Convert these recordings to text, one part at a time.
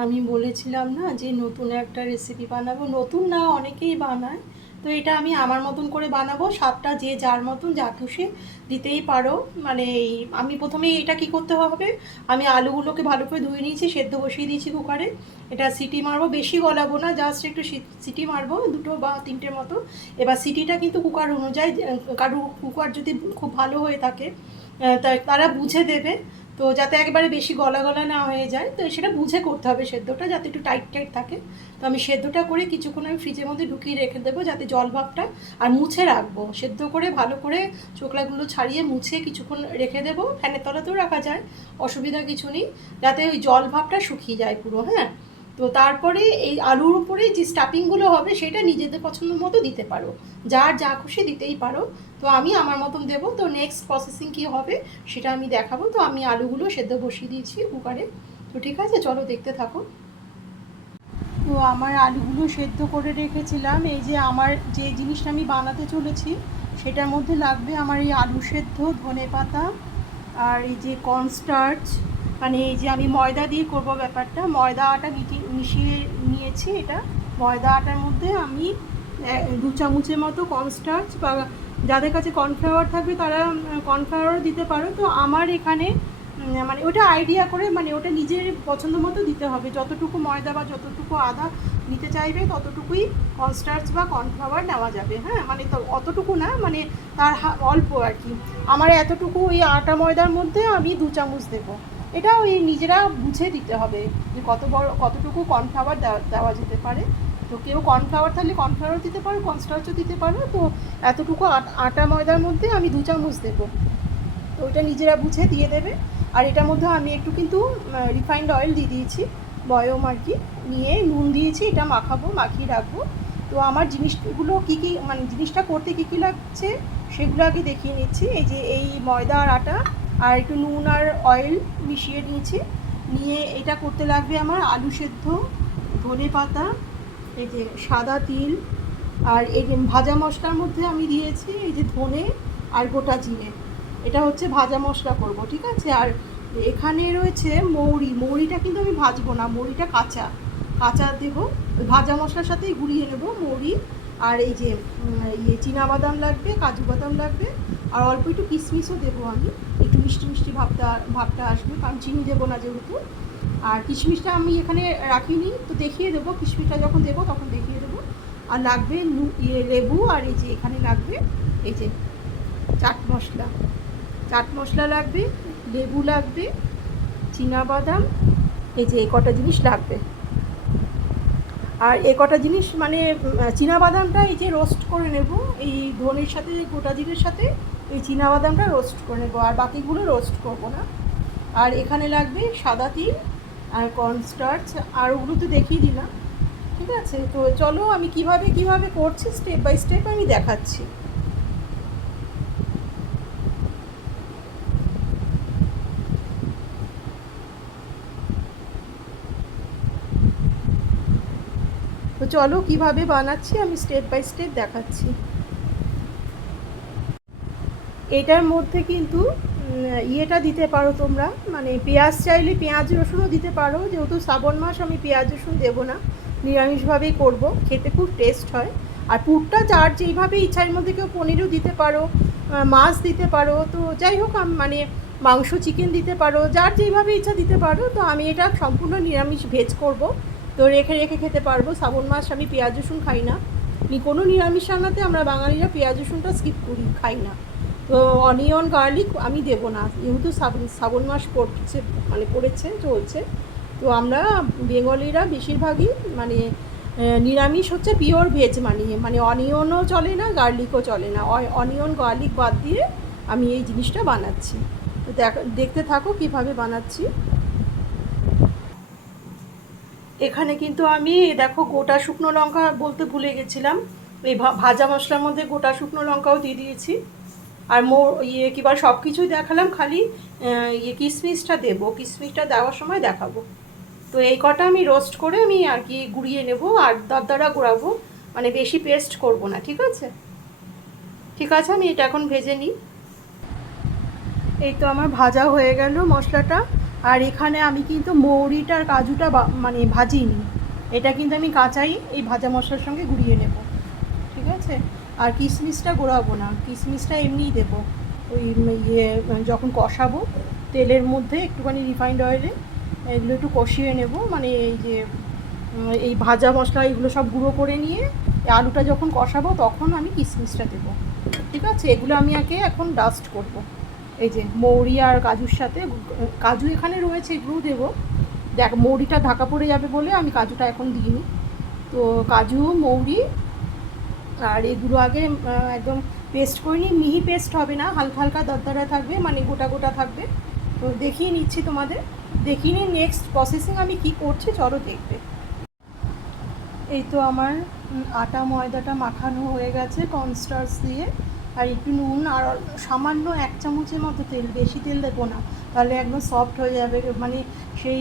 আমি বলেছিলাম না যে নতুন একটা রেসিপি বানাবো, নতুন না অনেকেই বানায়, তো এটা আমি আমার মতন করে বানাবো। স্বাদটা যে যার মতন যা খুশি দিতেই পারো। মানে আমি প্রথমে এটা কি করতে হবে, আমি আলুগুলোকে ভালো করে ধুয়ে নিয়েছি, সেদ্ধ বসিয়ে দিয়েছি কুকারে। এটা সিটি মারবো, বেশি গলাবো না, জাস্ট একটু সিটি মারবো, দুটো বা তিনটের মতো। এবার সিটিটা কিন্তু কুকার অনুযায়ী, কারো কুকার যদি খুব ভালো হয়ে থাকে তারা বুঝে দেবে, তো যাতে একেবারে বেশি গলা গলা না হয়ে যায়, তো সেটা বুঝে করতে হবে সেদ্ধটা, যাতে একটু টাইট টাইট থাকে। তো আমি সেদ্ধটা করে কিছুক্ষণ আমি ফ্রিজের মধ্যে ঢুকিয়ে রেখে দেবো, যাতে জল ভাবটা, আর মুছে রাখবো সেদ্ধ করে ভালো করে, চোকলাগুলো ছাড়িয়ে মুছে কিছুক্ষণ রেখে দেবো। ফ্যানের তলাতেও রাখা যায়, অসুবিধা কিছু নেই, যাতে ওই জল ভাবটা শুকিয়ে যায় পুরো। হ্যাঁ, তো তারপরে এই আলুর উপরে যে স্টাফিংগুলো হবে সেটা নিজেদের পছন্দ মতো দিতে পারো, যার যা খুশি দিতেই পারো। তো আমি আমার মতন দেবো। তো নেক্সট প্রসেসিং কী হবে সেটা আমি দেখাবো। তো আমি আলুগুলো সেদ্ধ বসিয়ে দিয়েছি কুকারে। তো ঠিক আছে, চলো দেখতে থাকো। তো আমার আলুগুলো সেদ্ধ করে রেখেছিলাম। এই যে আমার যে জিনিসটা আমি বানাতে চলেছি সেটার মধ্যে লাগবে আমার এই আলু সেদ্ধ, ধনেপাতা, আর এই যে কর্নস্টার্চ, মানে এই যে আমি ময়দা দিয়ে করব ব্যাপারটা, ময়দা আটা মিশিয়ে নিয়েছি। এটা ময়দা আটার মধ্যে আমি 2 চামচের মতো কর্নস্টার্চ, বা যাদের কাছে কর্নফ্লাওয়ার থাকবে তারা কর্নফ্লাওয়ারও দিতে পারো। তো আমার এখানে মানে ওটা আইডিয়া করে, মানে ওটা নিজের পছন্দ মতো দিতে হবে, যতটুকু ময়দা বা যতটুকু আদা নিতে চাইবে ততটুকুই কর্নস্টার্চ বা কর্নফ্লাওয়ার নেওয়া যাবে। হ্যাঁ, মানে তো অতটুকু না, মানে তার অল্প আর কি। আমার এতটুকু ওই আটা ময়দার মধ্যে আমি 2 চামচ দেবো। এটা ওই নিজেরা বুঝে দিতে হবে যে কতটুকু কর্নফ্লাওয়ার দেওয়া যেতে পারে। তো কেউ কর্নফ্লাওয়ার থাকলে কর্নফ্লাওয়ার দিতে পারো, কর্নস্টার্চও দিতে পারো। তো এতটুকু আটা ময়দার মধ্যে আমি 2 চামচ দেবো। তো ওইটা নিজেরা বুঝে দিয়ে দেবে। আর এটার মধ্যে আমি একটু কিন্তু রিফাইন্ড অয়েল দিয়ে দিয়েছি, বয়ম আর কি, নিয়ে নুন দিয়েছি, এটা মাখাবো, মাখিয়ে রাখবো। তো আমার জিনিসগুলো কী কী, মানে জিনিসটা করতে কী কী লাগছে সেগুলো আগে দেখিয়ে নিচ্ছি। এই যে এই ময়দা আর আটা আর একটু নুন আর অয়েল মিশিয়ে নিয়েছি। নিয়ে এটা করতে লাগবে আমার আলু সেদ্ধ, ধনে পাতা, এই যে সাদা তিল, আর এই যে ভাজা মশলার মধ্যে আমি দিয়েছি এই যে ধনে আর গোটা জিরে। এটা হচ্ছে ভাজা মশলা করব, ঠিক আছে। আর এখানে রয়েছে মৌরি, মৌরিটা কিন্তু আমি ভাজবো না, মৌরিটা কাঁচা কাঁচা দেবো, ভাজা মশলার সাথেই গুঁড়িয়ে নেবো মৌরি। আর এই যে চীনাবাদাম লাগবে, কাজু বাদাম লাগবে, আর অল্প একটু কিশমিশও দেবো আমি, একটু মিষ্টি মিষ্টি ভাবটা আসবে, কারণ চিনি দেবো না যেহেতু। আর কিশমিশটা আমি এখানে রাখিনি, তো দেখিয়ে দেবো, কিশমিশটা যখন দেবো তখন দেখিয়ে দেবো। আর লাগবে লেবু, আর এই যে এখানে লাগবে এই যে চাট মশলা, চাট মশলা লাগবে, লেবু লাগবে, চীনাবাদাম, এই যে এই কটা জিনিস লাগবে। আর এ কটা জিনিস মানে চীনাবাদামটা এই যে রোস্ট করে নেব, এই ধনের সাথে গোটা জিরের সাথে এই চীনাবাদামটা রোস্ট করে নেব, আর বাকিগুলো রোস্ট করব না। আর এখানে লাগবে সাদা তিল আর কর্নস্টার্চ, আর ওগুলো তো দেখিয়ে দিলাম। ঠিক আছে, তো চলো আমি কিভাবে কিভাবে করছি স্টেপ বাই স্টেপ আমি দেখাচ্ছি। তো চলো কিভাবে বানাচ্ছি আমি স্টেপ বাই স্টেপ দেখাচ্ছি। এটার মধ্যে কিন্তু ইয়েটা দিতে পারো তোমরা, মানে পেঁয়াজ চাইলে পেঁয়াজ রসুনও দিতে পারো, যেহেতু শ্রাবণ মাস আমি পেঁয়াজ রসুন দেবো না, নিরামিষভাবেই করব, খেতে খুব টেস্ট হয়। আর পুরটা যার যেইভাবে ইচ্ছার মধ্যে কেউ পনিরও দিতে পারো, মাছ দিতে পারো, তো যাই হোক মানে মাংস চিকেন দিতে পারো, যার যেইভাবে ইচ্ছা দিতে পারো। তো আমি এটা সম্পূর্ণ নিরামিষ ভেজ করব, তো রেখে রেখে খেতে পারবো। শ্রাবণ মাস আমি পেঁয়াজ রসুন খাই না, কোনো নিরামিষ রান্নাতে আমরা বাঙালিরা পেঁয়াজ রসুনটা স্কিপ করি, খাই না। তো অনিয়ন গার্লিক আমি দেবো না, যেহেতু শ্রাবণ মাস পড়ছে, মানে পড়েছে চলছে। তো আমরা বেঙ্গলিরা বেশিরভাগই মানে নিরামিষ হচ্ছে পিওর ভেজ, মানে অনিয়নও চলে না, গার্লিকও চলে না, অনিয়ন গার্লিক বাদ দিয়ে আমি এই জিনিসটা বানাচ্ছি। তো দেখতে থাকো কিভাবে বানাচ্ছি। এখানে কিন্তু আমি দেখো গোটা শুকনো লঙ্কা বলতে ভুলে গেছিলাম, এই ভাজা মশলার মধ্যে গোটা শুকনো লঙ্কাও দিয়ে দিয়েছি। আর কিবার সব কিছুই দেখালাম, খালি কিশমিশটা দেবো, কিশমিশটা দেওয়ার সময় দেখাবো। তো এই কটা আমি রোস্ট করে আমি আর কি গুঁড়িয়ে নেব, আর দরদরা গুঁড়াবো, মানে বেশি পেস্ট করব না। ঠিক আছে, ঠিক আছে, আমি এটা এখন ভেজে নিই। এই তো আমার ভাজা হয়ে গেল মশলাটা। আর এখানে আমি কিন্তু মৌরিটার কাজুটা মানে ভাজিনি, এটা কিন্তু আমি কাঁচাই এই ভাজা মশলার সঙ্গে গুঁড়িয়ে নেব, ঠিক আছে। আর কিশমিশটা গোড়াবো না, কিশমিশটা এমনিই দেবো ওই ইয়ে যখন কষাবো তেলের মধ্যে একটুখানি রিফাইন্ড অয়েলে এগুলো একটু কষিয়ে নেব, মানে এই যে এই ভাজা মশলা এগুলো সব গুঁড়ো করে নিয়ে আলুটা যখন কষাবো তখন আমি কিশমিশটা দেবো, ঠিক আছে। এগুলো আমি এখন ডাস্ট করব, এই যে মৌরি আর কাজুর সাথে, কাজু এখানে রয়েছে এগুলোও দেবো। দেখ মৌরিটা ঢাকা পড়ে যাবে বলে আমি কাজুটা এখন দিইনি। তো কাজু মৌরি আর এগুলো আগে একদম পেস্ট করে নিই, মিহি পেস্ট হবে না, হালকা হালকা দরদরা থাকবে, মানে গোটা গোটা থাকবে। তো দেখিয়ে নিচ্ছি তোমাদের, দেখিয়ে নিই নেক্সট প্রসেসিং আমি কি করছি, চলো দেখবে। এই তো আমার আটা ময়দাটা মাখানো হয়ে গেছে কর্নস্টার্চ দিয়ে, আর একটু নুন আর সামান্য 1 চামচের মতো তেল, বেশি তেল দেবো না, তাহলে একদম সফট হয়ে যাবে, মানে সেই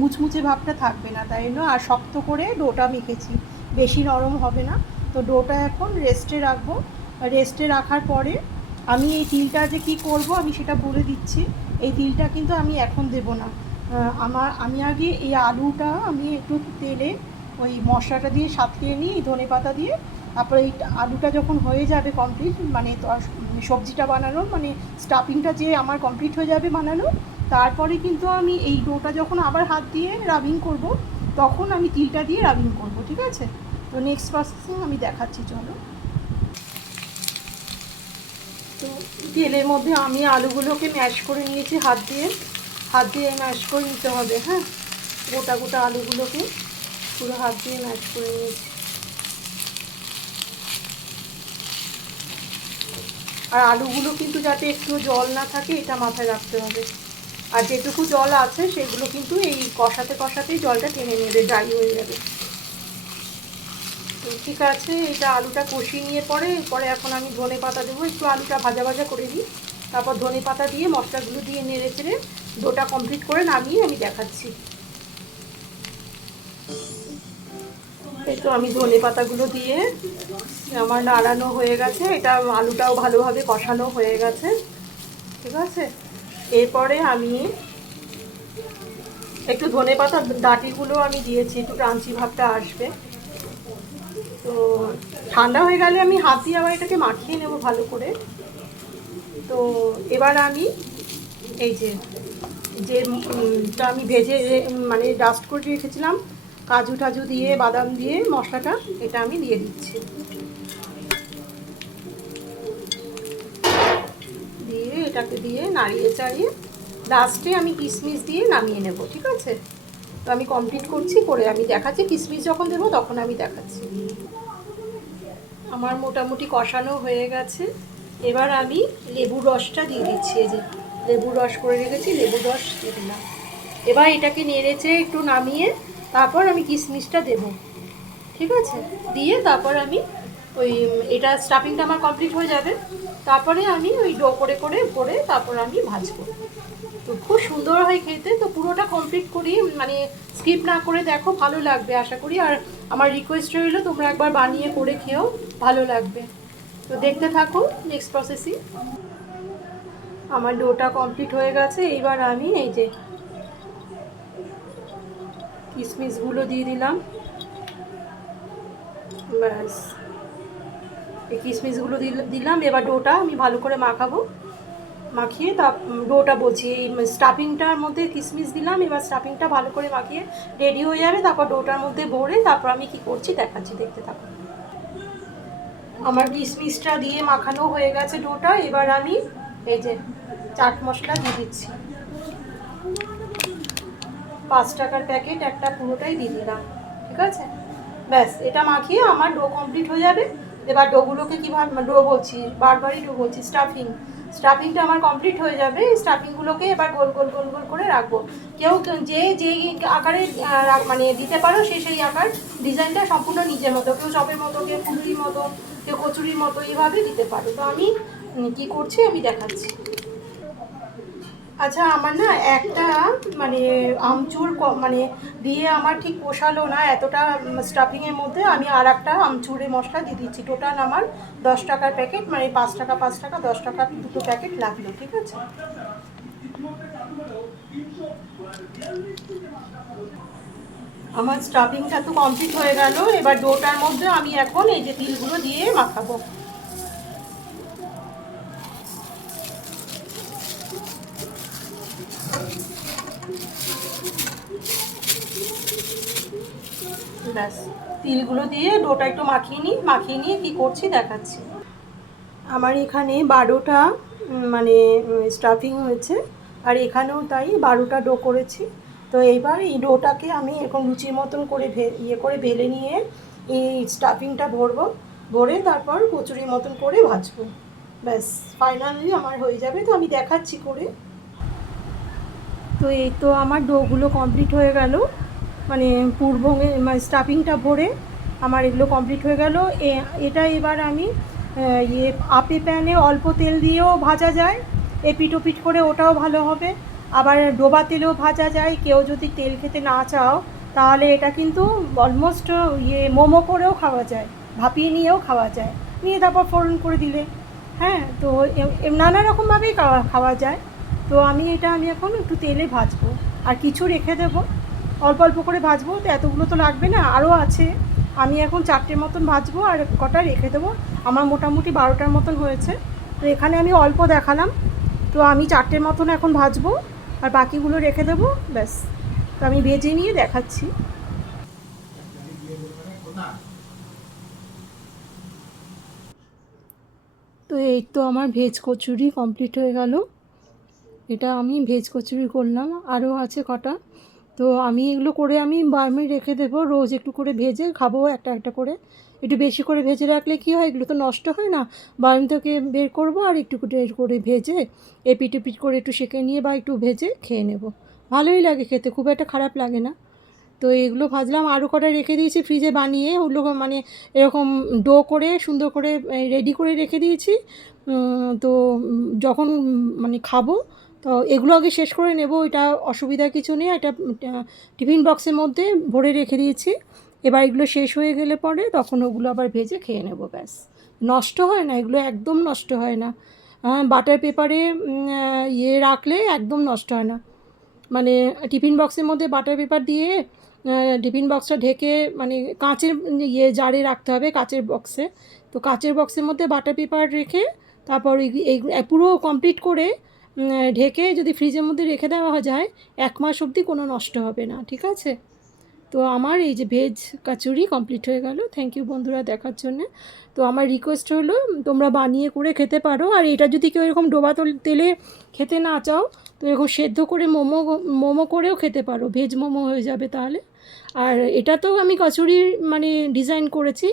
মুচমুচে ভাবটা থাকবে না, তাই জন্য। আর শক্ত করে ডোটা মেখেছি, বেশি নরম হবে না। তো ডোটা এখন রেস্টে রাখবো, রেস্টে রাখার পরে আমি এই তিলটা যে কি করব আমি সেটা বলে দিচ্ছি। এই তিলটা কিন্তু আমি এখন দেব না, আমি আগে এই আলুটা আমি একটু তেলে ওই মশলাটা দিয়ে সাঁতরিয়ে নিই ধনেপাতা দিয়ে, তারপরে এই আলুটা যখন হয়ে যাবে কমপ্লিট, মানে সবজিটা বানানোর মানে স্টাফিংটা যে আমার কমপ্লিট হয়ে যাবে বানানো, তারপরে কিন্তু আমি এই ডোটা যখন আবার হাত দিয়ে রাবিং করব তখন আমি তিলটা দিয়ে রাবিং করব, ঠিক আছে। তো নেক্সট প্রসেসিং আমি দেখাচ্ছি, চলো। তো তেলের মধ্যে আমি আলুগুলোকে ম্যাশ করে নিয়েছি, হাত দিয়ে ম্যাশ করে নিতে হবে, হ্যাঁ, গোটা গোটা আলুগুলোকে পুরো হাত দিয়ে ম্যাশ করে নিয়েছি। আর আলুগুলো কিন্তু যাতে একটু জল না থাকে এটা মাথায় রাখতে হবে, আর যেটুকু জল আছে সেগুলো কিন্তু এই কষাতে কষাতেই জলটা টেনে নেবে, ড্রাই হয়ে যাবে। তো ঠিক আছে, এটা আলুটা কষিয়ে নিয়ে পরে এখন আমি ধনে পাতা দেবো, একটু আলুটা ভাজা ভাজা করে দিই, তারপর ধনে পাতা দিয়ে মশলাগুলো দিয়ে নেড়ে চেড়ে ডোটা কমপ্লিট করে নামিয়ে আমি দেখাচ্ছি। এই তো আমি ধনে পাতাগুলো দিয়ে আমার নাড়ানো হয়ে গেছে, এটা আলুটাও ভালোভাবে কষানো হয়ে গেছে, ঠিক আছে। এরপরে আমি একটু ধনে পাতা ডাঁটিগুলো আমি দিয়েছি, একটু ক্রাঞ্চি ভাবটা আসবে। তো ঠান্ডা হয়ে গেলে আমি হাত দিয়ে আবার এটাকে মাখিয়ে নেব ভালো করে। তো এবার আমি এই যেটা আমি ভেজে মানে ডাস্ট করে রেখেছিলাম কাজু টাজু দিয়ে বাদাম দিয়ে মশলাটা, এটা আমি দিয়ে দিচ্ছি, দিয়ে এটাকে দিয়ে নাড়িয়ে চাড়িয়ে লাস্টে আমি কিশমিশ দিয়ে নামিয়ে নেব, ঠিক আছে। তো আমি কমপ্লিট করছি, করে আমি দেখাচ্ছি, কিশমিশ যখন দেবো তখন আমি দেখাচ্ছি। আমার মোটামুটি কষানো হয়ে গেছে, এবার আমি লেবুর রসটা দিয়ে দিচ্ছি, এই যে লেবুর রস করে রেখেছি, লেবুর রস দিয়ে দিলাম। এবার এটাকে নেড়েচে একটু নামিয়ে তারপর আমি কিশমিশটা দেবো, ঠিক আছে। দিয়ে তারপর আমি ওই এটা স্টাফিংটা আমার কমপ্লিট হয়ে যাবে, তারপরে আমি ওই ডো করে করে করে তারপর আমি ভাজবো। তো খুব সুন্দর হয় খেতে, তো পুরোটা কমপ্লিট করি, মানে স্কিপ না করে দেখো, ভালো লাগবে আশা করি। আর আমার রিকোয়েস্ট রইল তোমরা একবার বানিয়ে করে খেও, ভালো লাগবে। তো দেখতে থাকো নেক্সট প্রসেসিং। আমার ডোটা কমপ্লিট হয়ে গেছে, এইবার আমি এই যে কিশমিশগুলো দিয়ে দিলাম, ব্যাস এই কিশমিশগুলো দিলাম। এবার ডোটা আমি ভালো করে মাখাবো, মাখিয়ে ডোটা বলছি এই স্টাফিংটার মধ্যে কিশমিশ দিলাম, এবার স্টাফিংটা ভালো করে মাখিয়ে রেডি হয়ে যাবে, তারপর ডোটার মধ্যে ভরে তারপর আমি কি করছি দেখাচ্ছি, দেখতে থাকো। আমার কিশমিশটা দিয়ে মাখানো হয়ে গেছে ডোটা, এবার আমি এই যে চাট মশলা দিয়ে দিচ্ছি, 5 টাকার প্যাকেট একটা পুরোটাই দিয়ে দিলাম, ঠিক আছে। ব্যাস এটা মাখিয়ে আমার ডো কমপ্লিট হয়ে যাবে। এবার ডোগুলোকে কীভাবে, ডো বলছি বারবারই ডো বলছি, স্টাফিংটা আমার কমপ্লিট হয়ে যাবে। স্টাফিংগুলোকে এবার গোল গোল গোল গোল করে রাখবো, কেউ যেই আকারে মানে দিতে পারো সেই আকার, ডিজাইনটা সম্পূর্ণ নিজের মতো, কেউ চপের মতো, কেউ ফুলুরির মতো, কেউ কচুরির মতো, এইভাবে দিতে পারো। তো আমি কি করছি আমি দেখাচ্ছি। আচ্ছা আমার না একটা মানে আমচুর মানে দিয়ে আমার ঠিক পোষালো না এতটা স্টাফিংয়ের মধ্যে, আমি আর একটা আমচুরে মশলা দিয়ে দিচ্ছি। টোটাল আমার 10 টাকার প্যাকেট, মানে 5 টাকা 5 টাকা 10 টাকা দুটো প্যাকেট লাগলো, ঠিক আছে। আমার স্টাফিংটা তো কমপ্লিট হয়ে গেল। এবার ডোটার মধ্যে আমি এখন এই যে তিলগুলো দিয়ে মাখাবো। ব্যাস, তিলগুলো দিয়ে ডোটা একটু মাখিয়ে নিয়ে কী করছি দেখাচ্ছি। আমার এখানে 12টা মানে স্টাফিং হয়েছে, আর এখানেও তাই 12টা ডো করেছি। তো এইবার এই ডোটাকে আমি এরকম লুচির মতন করে করে বেলে নিয়ে এই স্টাফিংটা ভরে তারপর কচুরির মতন করে ভাজবো। ব্যাস, ফাইনালি আমার হয়ে যাবে। তো আমি দেখাচ্ছি করে। তো এই তো আমার ডোগুলো কমপ্লিট হয়ে গেল, মানে মানে স্টাফিংটা ভরে আমার এগুলো কমপ্লিট হয়ে গেল। এটা এবার আমি আপে প্যানে অল্প তেল দিয়েও ভাজা যায়, এপিট ওপিট করে, ওটাও ভালো হবে। আবার ডোবা তেলেও ভাজা যায়। কেউ যদি তেল খেতে না চাও তাহলে এটা কিন্তু অলমোস্ট মোমো করেও খাওয়া যায়, ভাপিয়ে নিয়েও খাওয়া যায়, নিয়ে তারপর ফোড়ন করে দিলে। হ্যাঁ, তো নানা রকমভাবেই খাওয়া যায়। তো আমি এখন একটু তেলে ভাজবো, আর কিছু রেখে দেবো, অল্প অল্প করে ভাজবো। তো এতগুলো তো লাগবে না, আরও আছে। আমি এখন 4টে মতন ভাজবো আর কটা রেখে দেবো। আমার মোটামুটি 12টার মতন হয়েছে। তো এখানে আমি অল্প দেখালাম। তো আমি 4টের মতন এখন ভাজবো আর বাকিগুলো রেখে দেবো। ব্যাস, তো আমি ভেজে নিয়ে দেখাচ্ছি। তো এই তো আমার ভেজ কচুরি কমপ্লিট হয়ে গেল। এটা আমি ভেজ কচুরি করলাম, আরও আছে কটা। তো আমি এগুলো করে আমি বার্মে রেখে দেবো, রোজ একটু করে ভেজে খাবো একটা একটা করে। একটু বেশি করে ভেজে রাখলে কী হয়, এগুলো তো নষ্ট হয় না। বার্ম থেকে বের করবো আর একটু করে ভেজে এপিট ওপিট করে একটু সেঁকে নিয়ে বা একটু ভেজে খেয়ে নেব। ভালোই লাগে খেতে, খুব একটা খারাপ লাগে না। তো এগুলো ভাজলাম, আরও কটা রেখে দিয়েছি ফ্রিজে বানিয়ে। ওগুলো মানে এরকম ডো করে সুন্দর করে রেডি করে রেখে দিয়েছি। তো যখন মানে খাবো তো এগুলো আগে শেষ করে নেব, এটা অসুবিধা কিছু নেই। এটা টিফিন বক্সের মধ্যে ভরে রেখে দিয়েছি। এবার এগুলো শেষ হয়ে গেলে পরে তখন ওগুলো আবার ভেজে খেয়ে নেব। ব্যাস, নষ্ট হয় না এগুলো, একদম নষ্ট হয় না। বাটার পেপারে রাখলে একদম নষ্ট হয় না। মানে টিফিন বক্সের মধ্যে বাটার পেপার দিয়ে টিফিন বক্সটা ঢেকে, মানে কাঁচের জারে রাখতে হবে, কাঁচের বক্সে। তো কাঁচের বক্সের মধ্যে বাটার পেপার রেখে তারপর এই পুরো কমপ্লিট করে ঢেকে যদি ফ্রিজের মধ্যে রেখে দেওয়া যায় 1 মাস অবধি কোনো নষ্ট হবে না। ঠিক আছে? তো আমার এই যে ভেজ কচুরি কমপ্লিট হয়ে গেল। থ্যাংক ইউ বন্ধুরা দেখার জন্যে। তো আমার রিকোয়েস্ট হলো তোমরা বানিয়ে করে খেতে পারো। আর এটা যদি কেউ এরকম ডোবা তেলে খেতে না চাও তো এরকম সেদ্ধ করে মোমো করেও খেতে পারো, ভেজ মোমো হয়ে যাবে তাহলে। আর এটা তো আমি কচুরির মানে ডিজাইন করেছি,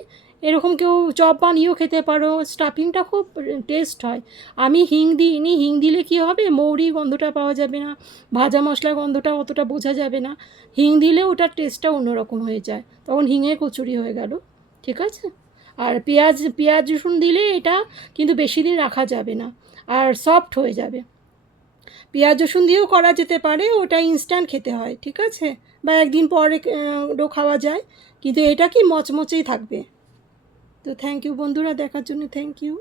এরকম কেউ চপ বানিয়েও খেতে পারো। স্টাফিংটা খুব টেস্ট হয়। আমি হিং দিইনি, হিং দিলে কী হবে, মৌরি গন্ধটা পাওয়া যাবে না, ভাজা মশলার গন্ধটা অতটা বোঝা যাবে না। হিং দিলে ওটার টেস্টটা অন্যরকম হয়ে যায়, তখন হিঙের কচুরি হয়ে গেল। ঠিক আছে? আর পেঁয়াজ রসুন দিলে এটা কিন্তু বেশি দিন রাখা যাবে না, আর সফট হয়ে যাবে। পেঁয়াজ রসুন দিয়েও করা যেতে পারে, ওটা ইনস্ট্যান্ট খেতে হয়। ঠিক আছে? বা একদিন পরে খাওয়া যায়, কিন্তু এটা কি মচমচেই থাকবে। তো থ্যাংক ইউ বন্ধুরা দেখার জন্য, থ্যাংক ইউ।